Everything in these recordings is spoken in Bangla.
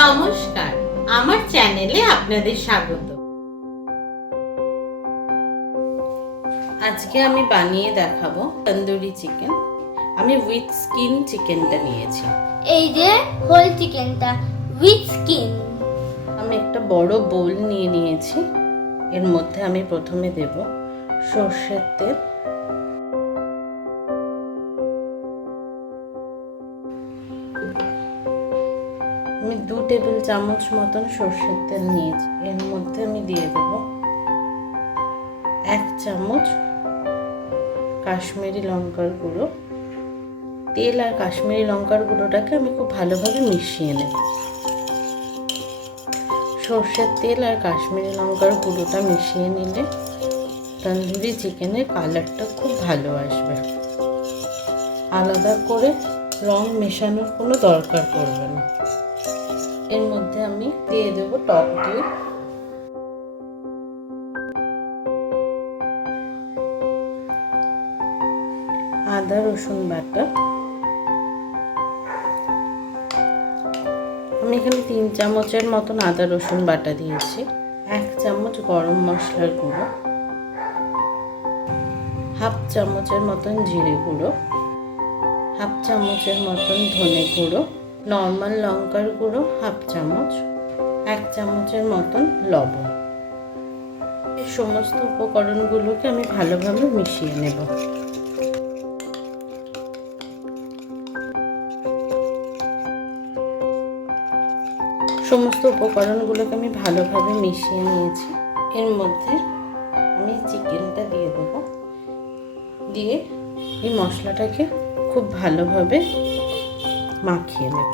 নমস্কার, আমার চ্যানেলে আপনাদের স্বাগত। আজকে আমি বানিয়ে দেখাবো তন্দুরি চিকেন। আমি উইথ স্কিন চিকেনটা নিয়েছি। এই যে হোল চিকেনটা উইথ স্কিন। আমি একটা বড় বোল নিয়ে নিয়েছি। এর মধ্যে আমি প্রথমে দেব সর্ষের তেল, আমি 2 টেবিল চামচ মতন সর্ষের তেল নিয়েছি। এর মধ্যে আমি দিয়ে দেব 1 চামচ কাশ্মীরি লঙ্কার গুঁড়ো। তেল আর কাশ্মীরি লঙ্কার গুঁড়োটাকে আমি খুব ভালোভাবে মিশিয়ে নেব। সর্ষের তেল আর কাশ্মীরি লঙ্কার গুঁড়োটা মিশিয়ে নিলে তন্দুরি চিকেনের কালারটা খুব ভালো আসবে। আলাদা করে রং মেশানোর কোনো দরকার পড়বে না। এর মধ্যে আমি দিয়ে দেব টক দই, আদা রসুন বাটা। আমি এখানে 3 চামচের মতন আদা রসুন বাটা দিয়েছি। 1 চামচ গরম মশলার গুঁড়ো, হাফ চামচের মতন জিরে গুঁড়ো, হাফ চামচের মতন ধনে গুঁড়ো, নর্মাল লঙ্কার গুঁড়ো হাফ চামচ, 1 চামচের মতন লবণ। এই সমস্ত উপকরণগুলোকে আমি ভালোভাবে মিশিয়ে নেব। সমস্ত উপকরণগুলোকে আমি ভালোভাবে মিশিয়ে নিয়েছি। এর মধ্যে আমি চিকেনটা দিয়ে দেব। দিয়ে এই মশলাটাকে খুব ভালোভাবে মাখিয়ে নেব।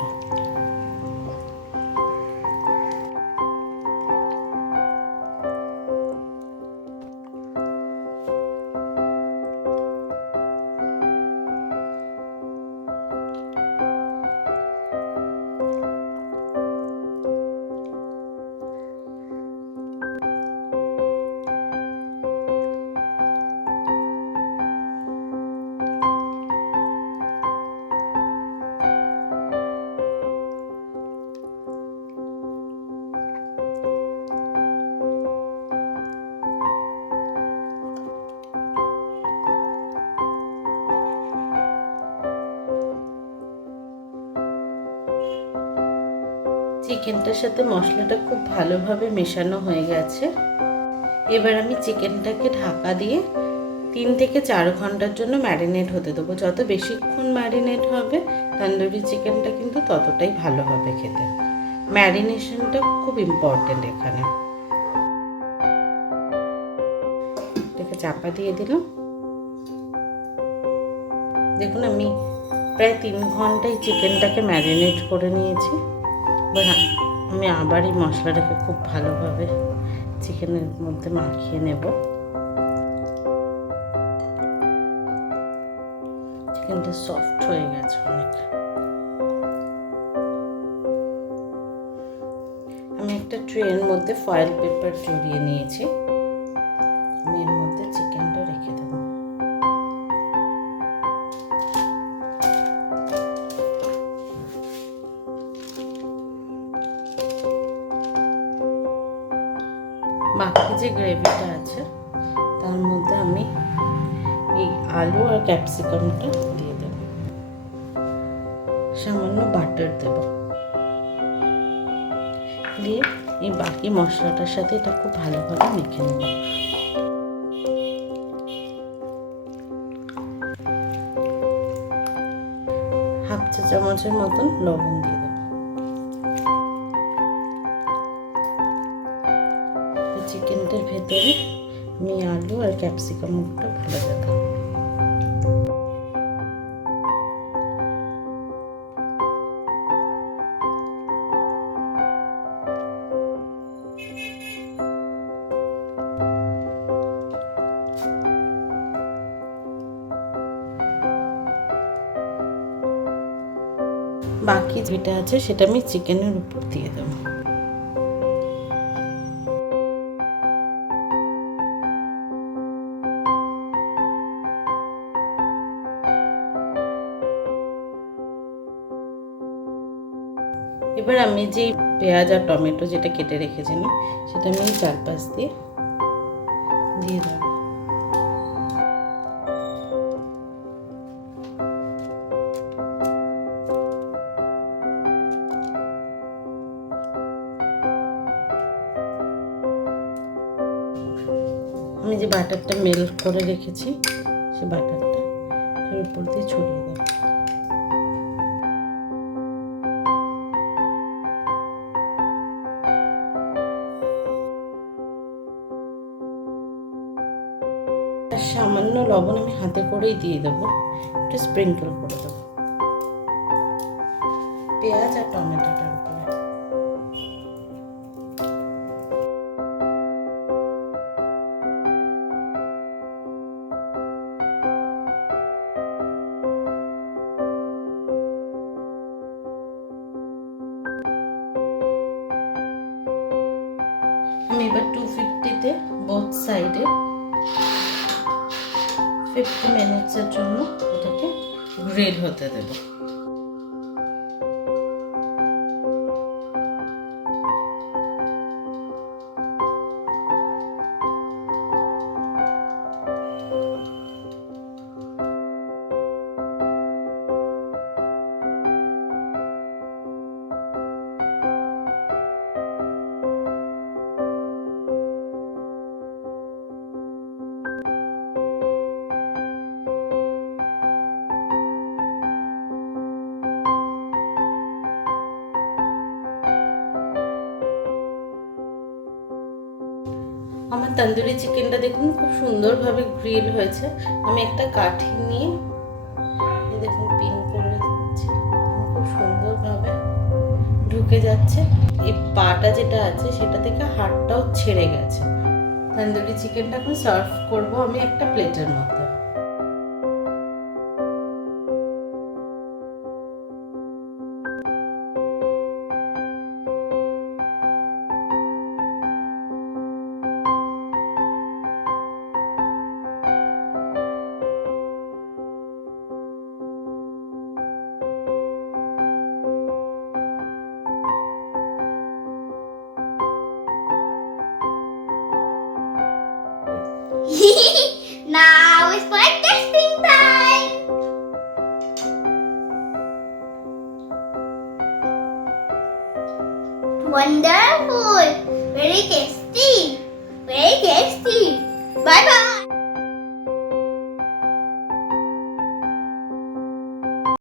চিকেনটার সাথে মশলাটা খুব ভালোভাবে মেশানো হয়ে গেছে। এবার আমি চিকেনটাকে ঢাকা দিয়ে 3 থেকে 4 ঘন্টার জন্য ম্যারিনেট হতে দেবো। যত বেশিক্ষণ ম্যারিনেট হবে তন্দুরি চিকেনটা কিন্তু ততটাই ভালো হবে খেতে। ম্যারিনেশনটা খুব ইম্পর্টেন্ট এখানে। এটাকে চাপা দিয়ে দিলাম। দেখুন আমি প্রায় 3 ঘন্টায় চিকেনটাকে ম্যারিনেট করে নিয়েছি। আমি আবার এই মশলাটাকে খুব ভালোভাবে চিকেনের মধ্যে মাখিয়ে নেব। চিকেনটা সফট হয়ে গেছে অনেক। আমি একটা ট্রের মধ্যে ফয়েল পেপার জড়িয়ে নিয়েছি। আমি এর মধ্যে চিকেনটা রেখে দেব। বাকি যে গ্রেভিটা আছে তার মধ্যে আমি এই আলু আর ক্যাপসিকামটা দিয়ে দেব। সামান্য বাটার দেব। দিয়ে এই বাকি মশলাটার সাথে এটা খুব ভালোভাবে মেখে নেব। হাফ চা চামচের মতন লবণ দিয়ে দেব। চিকেনটার ভেতরে আমি আলু আর ক্যাপসিকামটা ভরে দেব। বাকি যেটা আছে সেটা আমি চিকেনের উপর দিয়ে দেব। এবার আমি যে পেঁয়াজ আর টমেটো যেটা কেটে রেখেছিলাম সেটা আমি চারপাশ দিয়ে দিয়ে দেবো। আমি যে বাটারটা মেল্ট করে রেখেছি সে বাটারটা এর উপর দিয়ে ছড়িয়ে দেবো। আর সামান্য লবণ আমি হাতে করেই দিয়ে দেবো, একটু স্প্রিঙ্কল করে দেবো পেঁয়াজ আর টমেটোটার উপরে। আমি এবার 250-তে বোথ সাইডে 50 মিনিটসের জন্য এটাকে গ্রিল হতে দেব। আমার তন্দুরি চিকেনটা দেখুন খুব সুন্দরভাবে গ্রিল হয়েছে। আমি একটা কাঠি নিয়ে দেখুন পিন করে দিচ্ছি, খুব সুন্দরভাবে ঢুকে যাচ্ছে। এই পাটা যেটা আছে সেটা থেকে হাড়টাও ছেড়ে গেছে। তন্দুরি চিকেনটা এখন সার্ভ করব আমি একটা প্লেটের মধ্যে। না